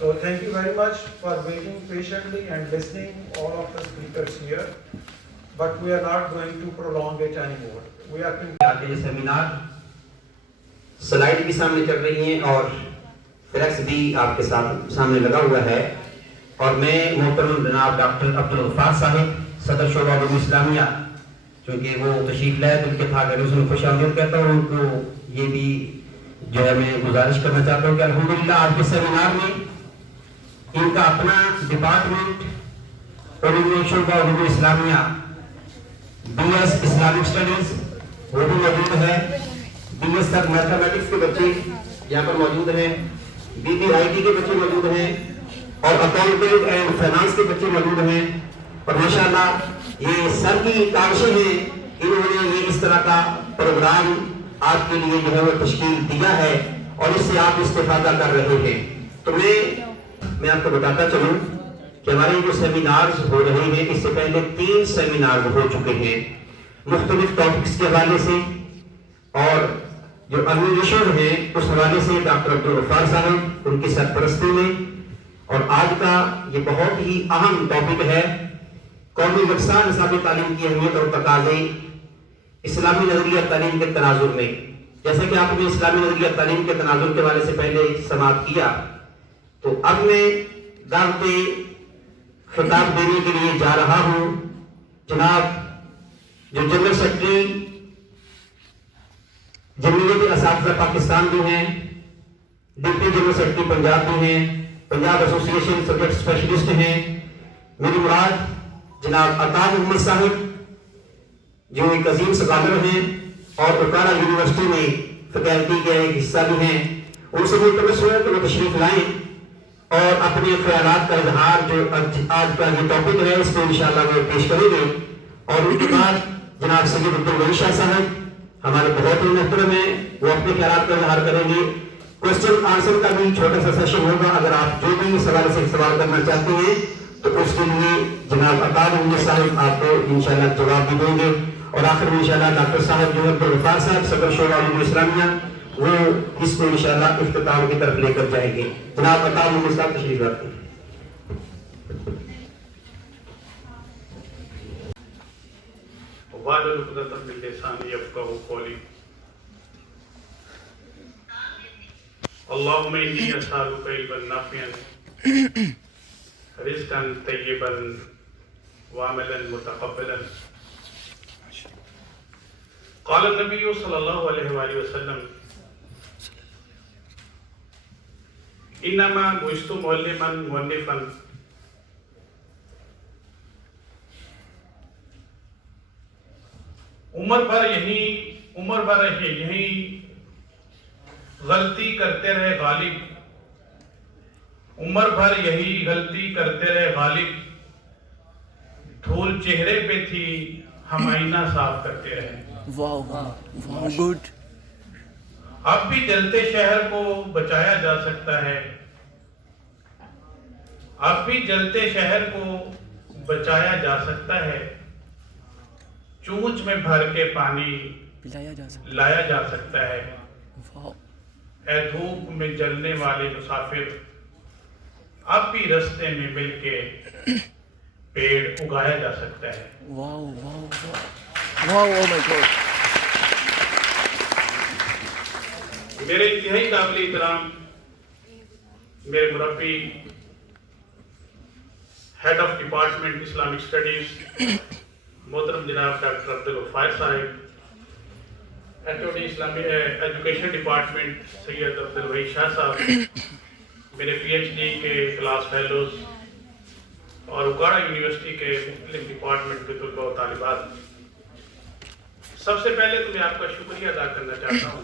So thank you very much for waiting patiently and listening all of the speakers here. But we are not going to prolong it anymore. We are یہ seminar slide بھی سامنے چل رہی ہیں اور flakes بھی آپ کے سامنے لگا ہوا ہے. اور میں محترم جناب ڈاکٹر عبدالغفار صاحب صدر شعبہ علوم اسلامیہ چونکہ وہ تشریف لائے دل کے تھا کہ اس میں خوش آمدید کہتا ہوں. ان کو یہ بھی جو ہے میں گزارش کرنا چاہتا ہوں کہ الحمدللہ آج کے سیمینار میں ان کا اپنا ڈپارٹمنٹ علوم شعبہ علوم اسلامیہ بی ایس اسلامک اسٹڈیز وہ بھی موجود ہے. بی ایس تک میتھمیٹکس کے بچے یہاں پر موجود ہیں, بی بی آئی ٹی کے بچے موجود ہیں اور اکاؤنٹنگ اینڈ فائنانس کے بچے موجود ہیں. اور ماشاءاللہ یہ سر کی کاوشیں ہیں, انہوں نے یہ اس طرح کا پروگرام آپ کے لیے جو ہے وہ تشکیل دیا ہے اور اس سے آپ استفادہ کر رہے ہیں. تو میں آپ کو بتاتا چلوں کہ ہمارے جو سیمینارز ہو رہے ہیں اس سے پہلے 3 سیمینار ہو چکے ہیں مختلف ٹاپکس کے حوالے سے, اور جو ایشوز ہیں اس حوالے سے ڈاکٹر عبدالغفار صاحب ان کی سرپرستی میں. اور آج کا یہ بہت ہی اہم ٹاپک ہے قومی یکساں نصاب تعلیم کی اہمیت اور تقاضے اسلامی نظریہ تعلیم کے تناظر میں. جیسا کہ آپ نے اسلامی نظریہ تعلیم کے تناظر کے حوالے سے پہلے سماعت کیا, تو اب میں دعوت خطاب دینے کے لیے جا رہا ہوں جناب جو جنرل سیکرٹری جمعیت اساتذہ پاکستان بھی ہیں, ڈپٹی جنرل سیکرٹری پنجاب بھی ہیں, پنجاب ایسوسی ایشن سبجیکٹ اسپیشلسٹ ہیں. میری مراد جناب عطا محمد صاحب جو ایک عظیم سکالر ہیں اور اوکارا یونیورسٹی میں فیکلٹی کے ایک حصہ بھی ہیں. ان سے ملتمس ہوں کہ وہ تشریف لائیں اور اپنے خیالات کا اظہار جو آج کا یہ ٹاپک ہے اس کو انشاءاللہ وہ پیش کریں گے. اور ان کے بعد جناب سید عبدالغنی شاہ صاحب ہمارے بہت ہی محترم ہیں, وہ اپنے خیالات کا اظہار کریں گے. کوسچن آنسر کا بھی چھوٹا سا سیشن ہوگا, اگر آپ جو بھی اس حوالے سے سوال کرنا چاہتے ہیں تو اس کے لیے جناب عطا محمد صاحب آپ کو انشاءاللہ جواب بھی دیں گے. اور آخر میں انشاءاللہ ڈاکٹر صاحب جو عبدالغفار صاحب صدر شعبہ علوم اسلامیہ وہ اس کو انشاءاللہ اختتام کی طرف لے کر جائیں گے. جناب عطا محمد صاحب تشریف رکھتے ہیں. واحلل عقدۃ من لسانی یفقهوا قولی. اللهم انی اسألک علما نافعا رزقا طیبا وعملا متقبلا. قال النبی صلی اللہ علیہ وآلہ وسلم انما بعثت معلما مؤنفا. عمر بھر یہی غلطی کرتے رہے غالب, عمر بھر یہی غلطی کرتے رہے غالب, دھول چہرے پہ تھی ہم آئینہ صاف کرتے رہے. واو گڈ. اب بھی جلتے شہر کو بچایا جا سکتا ہے, اب بھی جلتے شہر کو بچایا جا سکتا ہے, چونچ میں بھر کے پانی لایا جا سکتا ہے. اے دھوپ میں جلنے والے مسافر, اب بھی رستے میں مل کے پیڑ اگایا جا سکتا ہے. Wow wow wow oh my God. میرے انتہائی قابل احترام میرے مربی head of department Islamic studies محترم جناب ڈاکٹر عبدالغفار صاحب, HOD اسلامی ایجوکیشن ڈپارٹمنٹ سید عبدالوحید شاہ صاحب, میرے PhD کے کلاس فیلوز اور اوکارا یونیورسٹی کے مختلف ڈپارٹمنٹ کے طلباء و طالبات, سب سے پہلے تو میں آپ کا شکریہ ادا کرنا چاہتا ہوں.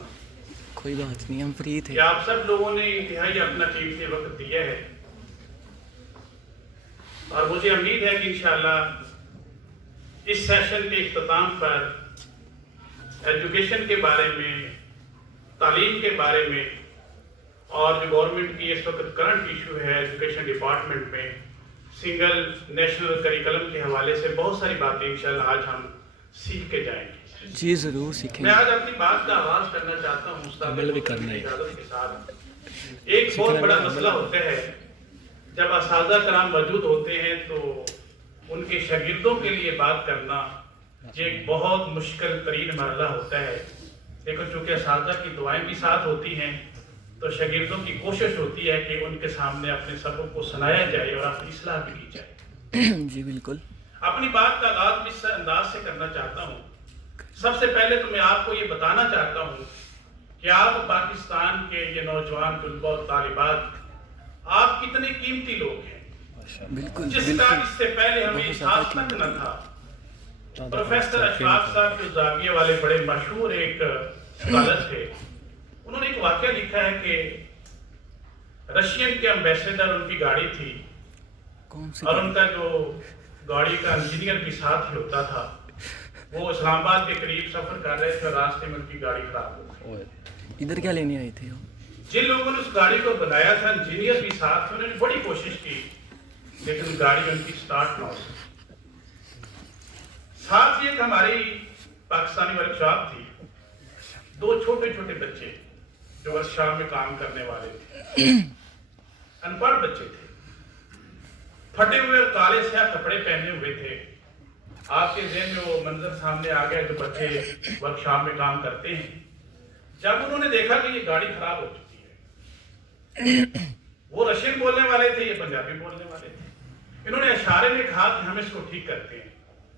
کوئی بات نہیں, ہم فری تھے. کہ آپ سب لوگوں نے انتہائی اپنا قیمتی وقت دیا ہے, اور مجھے امید ہے کہ انشاءاللہ اس سیشن کے اختتام پر ایجوکیشن کے بارے میں, تعلیم کے بارے میں, اور جو گورنمنٹ کی اس وقت کرنٹ ایشو ہے ایجوکیشن ڈپارٹمنٹ میں سنگل نیشنل کریکلم کے حوالے سے بہت ساری باتیں انشاءاللہ آج ہم سیکھ کے جائیں گے. جی ضرور سیکھیں. میں آج اپنی بات کا آغاز کرنا چاہتا ہوں استاد کی اجازت کے ساتھ. ایک بہت بڑا مسئلہ ہوتا ہے جب اساتذہ کرام موجود ہوتے ہیں تو ان کے شاگردوں کے لیے بات کرنا یہ ایک بہت مشکل ترین مرحلہ ہوتا ہے، لیکن چونکہ اساتذہ کی دعائیں بھی ساتھ ہوتی ہیں تو شاگردوں کی کوشش ہوتی ہے کہ ان کے سامنے اپنے سبق کو سنایا جائے اور اپنی اصلاح بھی کی جائے۔ جی بالکل۔ اپنی بات کا آغاز بھی اس انداز سے کرنا چاہتا ہوں۔ سب سے پہلے تو میں آپ کو یہ بتانا چاہتا ہوں کہ آپ پاکستان کے یہ نوجوان طلباء اور طالبات، آپ کتنے قیمتی لوگ ہیں، بالکل جس کا اس سے پہلے ہمیں احساس تک نہ تھا۔ پروفیسر اشفاق صاحب جو زاویہ والے بڑے مشہور ایک اسکالر تھے، انہوں نے ایک واقعہ لکھا ہے کہ رشین کے امبیسڈر ان کی گاڑی تھی کون سی؟ اور ان کا جو گاڑی کا انجینئر بھی ساتھ ہی ہوتا تھا، وہ اسلام آباد کے قریب سفر کر رہے تھے اور راستے میں ان کی گاڑی خراب ہو گئی۔ ادھر کیا لینے آئے تھے؟ جن لوگوں نے اس گاڑی کو بنایا تھا، انجینئر بھی ساتھ تھے، انہوں نے بڑی کوشش کی لیکن گاڑی ان کی سٹارٹ نہ ہو سکی۔ ساتھ ہی ایک ہماری پاکستانی ورکشاپ تھی، دو چھوٹے چھوٹے بچے جو ورکشاپ میں کام کرنے والے تھے، ان پڑھ بچے تھے، پھٹے ہوئے اور کالے سیاہ کپڑے پہنے ہوئے تھے۔ آپ کے ذہن میں وہ منظر سامنے آ گیا جو بچے ورکشاپ میں کام کرتے ہیں۔ جب انہوں نے دیکھا کہ یہ گاڑی خراب ہو چکی ہے، وہ رشین بولنے والے تھے، یہ پنجابی بولنے والے تھے، انہوں نے اشارے میں کہا کہ ہم اس کو ٹھیک کرتے ہیں۔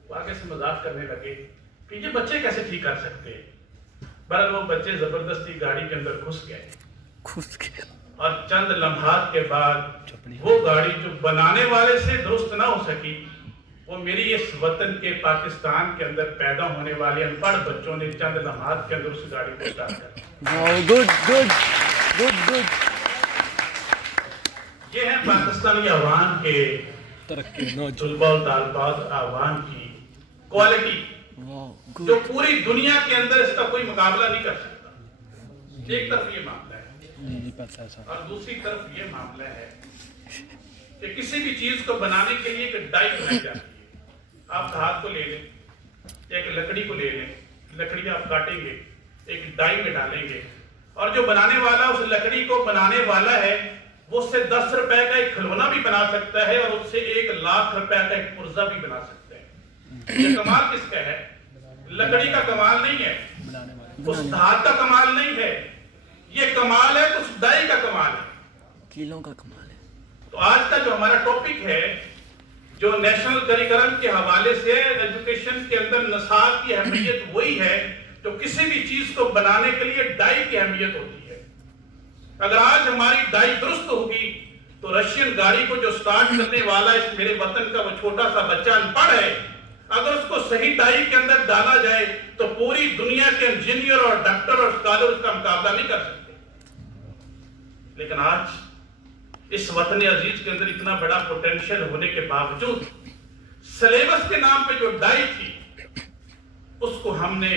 وہ آگے سے مذاق کرنے لگے کہ یہ بچے کیسے ٹھیک کر سکتے ہیں۔ بہرحال وہ بچے زبردستی گاڑی کے اندر گھس گئے اور چند لمحات کے بعد وہ گاڑی جو بنانے والے سے درست نہ ہو سکی، وہ میری اس وطن کے پاکستان کے اندر پیدا ہونے والے ان پڑھ بچوں نے چند لمحات کے اندر اس گاڑی کو اسٹارٹ کر دیا۔ Good good good good. یہ ہے پاکستانی عوام کے طلباء و طالبات عوام کی کوالٹی جو پوری دنیا کے اندر اس کا کوئی مقابلہ نہیں کر سکتا۔ ایک طرف یہ معاملہ ہے اور دوسری طرف یہ معاملہ ہے کہ کسی بھی چیز کو بنانے کے لیے ایک ڈائی بنائی جاتی ہے۔ آپ ہاتھ کو لے لیں، ایک لکڑی کو لے لیں، لکڑی آپ کاٹیں گے، ایک ڈائی میں ڈالیں گے، اور جو بنانے والا اس لکڑی کو بنانے والا ہے وہ اس سے 10 روپے کا ایک کھلونا بھی بنا سکتا ہے اور اس سے 1 لاکھ روپے کا ایک پرزہ بھی بنا سکتا ہے۔ یہ کمال کس کا ہے؟ لکڑی کا کمال نہیں ہے، اس دھات کا کمال نہیں ہے، یہ کمال ہے اس ڈائی کا کمال ہے، کیلوں کا کمال ہے۔ تو آج کا جو ہمارا ٹاپک ہے جو نیشنل کریکلم کے حوالے سے ایجوکیشن کے اندر نصاب کی اہمیت وہی ہے جو کسی بھی چیز کو بنانے کے لیے ڈائی کی اہمیت ہوتی ہے۔ اگر آج ہماری ڈائی درست ہوگی تو رشین گاڑی کو جو سٹارٹ کرنے والا اس میرے وطن کا وہ چھوٹا سا بچہ ان پڑھ ہے، اگر اس کو صحیح ڈائی کے اندر ڈالا جائے تو پوری دنیا کے انجینئر اور ڈاکٹر اور اسکالر اس کا مقابلہ نہیں کر سکتے۔ لیکن آج اس وطن عزیز کے اندر اتنا بڑا پوٹینشل ہونے کے باوجود سلیبس کے نام پہ جو ڈائی تھی اس کو ہم نے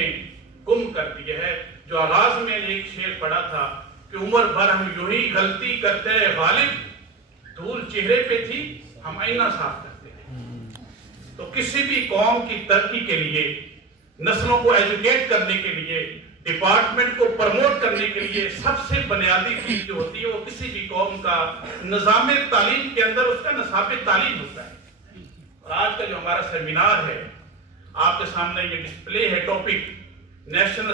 گم کر دیا ہے۔ جو آغاز میں ایک شعر پڑھا تھا کہ عمر بھر ہم یوں ہی غلطی کرتے رہے غالب، دھول چہرے پہ تھی ہم آئینہ صاف کرتے رہے۔ تو کسی بھی قوم کی ترقی کے لیے، نسلوں کو ایجوکیٹ کرنے کے لیے، ڈپارٹمنٹ کو پرموٹ کرنے کے لیے سب سے بنیادی چیز جو ہوتی ہے وہ کسی بھی قوم کا نظام تعلیم کے اندر اس کا نصاب تعلیم ہوتا ہے۔ اور آج کا جو ہمارا سیمینار ہے، آپ کے سامنے یہ ڈسپلے ہے ٹاپک نیشنل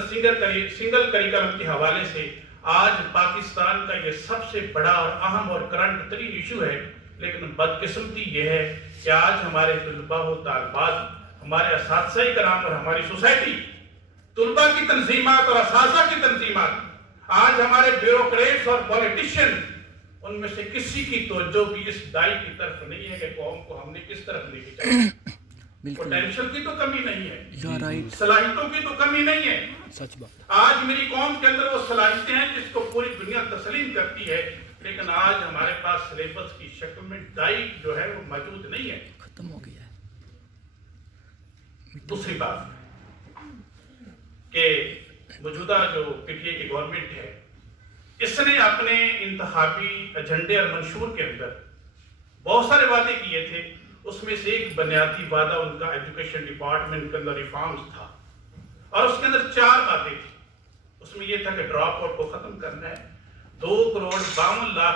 سنگل کریکلم کے حوالے سے۔ آج پاکستان کا یہ سب سے بڑا اور اہم اور کرنٹ ترین ایشو ہے، لیکن بدقسمتی یہ ہے کہ آج ہمارے طلباء و طالبات، ہمارے اساتذہ کرام اور ہماری سوسائٹی، طلباء کی تنظیمات اور اساتذہ کی تنظیمات، آج ہمارے بیوروکریٹس اور پولیٹیشین، ان میں سے کسی کی توجہ بھی اس ڈائی کی طرف نہیں ہے کہ قوم کو ہم نے کس طرف لے کے جانا۔ پوٹینشل کی تو کمی نہیں ہے، صلاحیتوں کی تو کمی نہیں ہے۔ سچ بات۔ آج میری قوم کے اندر وہ صلاحیتیں ہیں جس کو پوری دنیا تسلیم کرتی ہے، لیکن آج ہمارے پاس سلیبس کی شکل میں ڈائی جو ہے وہ موجود نہیں ہے۔ ختم ہو گیا ہے۔ دوسری بات کہ موجودہ جو پی ٹی اے کی گورنمنٹ ہے، اس نے اپنے انتخابی ایجنڈے اور منشور کے اندر بہت سارے وعدے کیے تھے۔ اس میں سے ایک بنیادی وعدہ ان کا ایجوکیشن ڈپارٹمنٹ کے اندر ریفارمز تھا، اور اس کے اندر 4 باتیں تھیں۔ اس میں یہ تھا کہ ڈراپ آؤٹ کو ختم کرنا ہے، 2,52,00,000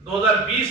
2020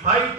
5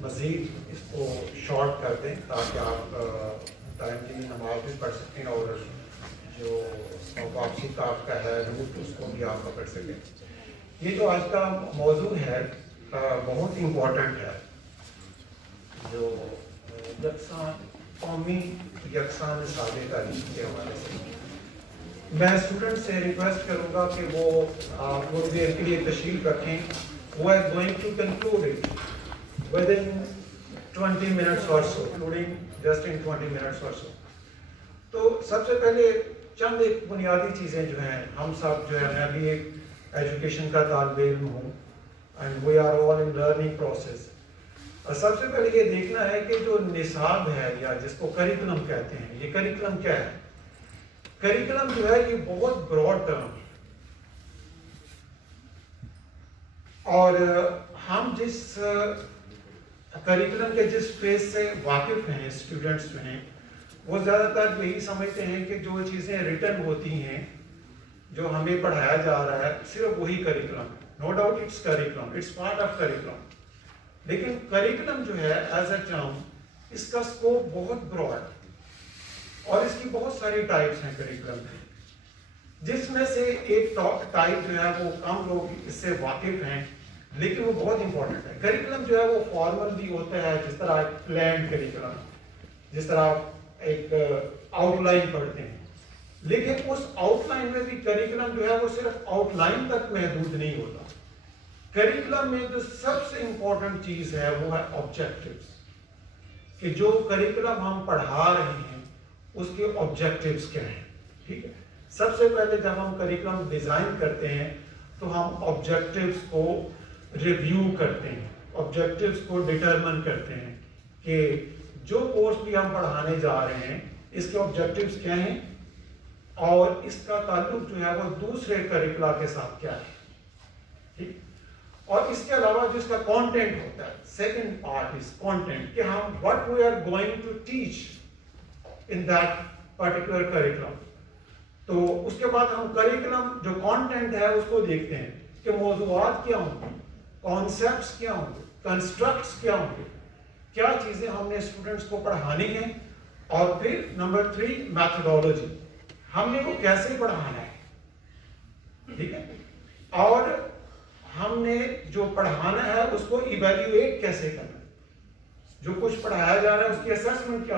مزید اس کو شارٹ کر دیں تاکہ آپ ٹائملی نماز بھی پڑھ سکیں اور جو واپسی کا آپ کا ہے روٹ اس کو بھی آپ پکڑ سکیں. یہ جو آج کا موضوع ہے بہت امپورٹنٹ ہے، جو یکساں قومی یکساں نصاب تعلیم کے حوالے سے. میں اسٹوڈنٹ سے ریکویسٹ کروں گا کہ وہ تھوڑی دیر کے لیے تشریف رکھیں. وہ are going to conclude it within 20 minutes or so, including just in 20 minutes or so. تو سب سے پہلے چند ایک بنیادی چیزیں جو ہیں، ہم سب جو ہے، میں بھی ایک ایجوکیشن کا طالب علم ہوں and we are all in learning process. سب سے پہلے یہ دیکھنا ہے کہ جو نصاب ہے یا جس کو کریکولم کہتے ہیں، یہ کریکولم کیا ہے؟ کریکولم جو ہے یہ بہت براڈ ٹرم ہے، اور ہم جس کریکولم کے جس فیز سے واقف ہیں اسٹوڈنٹس جو ہیں، وہ زیادہ تر یہی سمجھتے ہیں کہ جو چیزیں ریٹن ہوتی ہیں، جو ہمیں پڑھایا جا رہا ہے، صرف وہی کریکولم ہے. No doubt it's curriculum, it's part of curriculum. لیکن کریکولم جو ہے ایز اے ٹرم، اس کا اسکوپ بہت براڈ ہے اور اس کی بہت ساری ٹائپس ہیں کریکولم کی، جس میں سے ایک ٹائپ جو ہے وہ کم لوگ اس سے واقف ہیں لیکن وہ بہت امپورٹنٹ ہے. کریکولم جو ہے وہ فارمل بھی ہوتا ہے، جس طرح ایک پلانڈ کریکولم، جس طرح آپ ایک آؤٹ لائن پڑھتے ہیں، لیکن اس آؤٹ لائن میں بھی کریکولم جو ہے وہ صرف آؤٹ لائن تک محدود نہیں ہوتا. کریکولم میں جو سب سے امپورٹنٹ چیز ہے وہ ہے آبجیکٹیوز، کہ جو کریکولم ہم پڑھا رہے ہیں اس کے آبجیکٹیوز کیا ہیں. ٹھیک ہے، سب سے پہلے جب ہم کریکولم ڈیزائن کرتے ہیں تو ہم آبجیکٹیوز کو ریویو کرتے ہیں، آبجیکٹیوز کو ڈٹرمن کرتے ہیں کہ جو کورس بھی ہم پڑھانے جا رہے ہیں اس کے آبجیکٹیوز کیا ہیں اور اس کا تعلق جو ہے وہ دوسرے کریکولا کے ساتھ کیا ہے. ٹھیک، اور اس کے علاوہ جو اس کا کانٹینٹ ہوتا ہے، سیکنڈ پارٹ از کانٹینٹ، کہ ہم what we are going to teach in that particular curriculum. تو اس کے بعد ہم کریکولم جو کانٹینٹ ہے اس کو دیکھتے ہیں کہ موضوعات کیا ہوں گے، کانسیپٹس کیا ہوں گے، کنسٹرکٹس کیا ہوں گے، کیا چیزیں ہم نے اسٹوڈنٹس کو پڑھانی ہیں. اور پھر نمبر 3 میتھڈولوجی، ہم نے وہ کیسے پڑھانا ہے. ٹھیک ہے، اور ہم نے جو پڑھانا ہے اس کو ایویلیویٹ کیسے کرنا ہے، جو کچھ پڑھایا جا رہا ہے اس کی اسیسمنٹ کیا